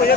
আমরা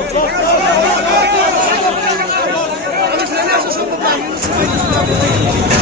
Thank you.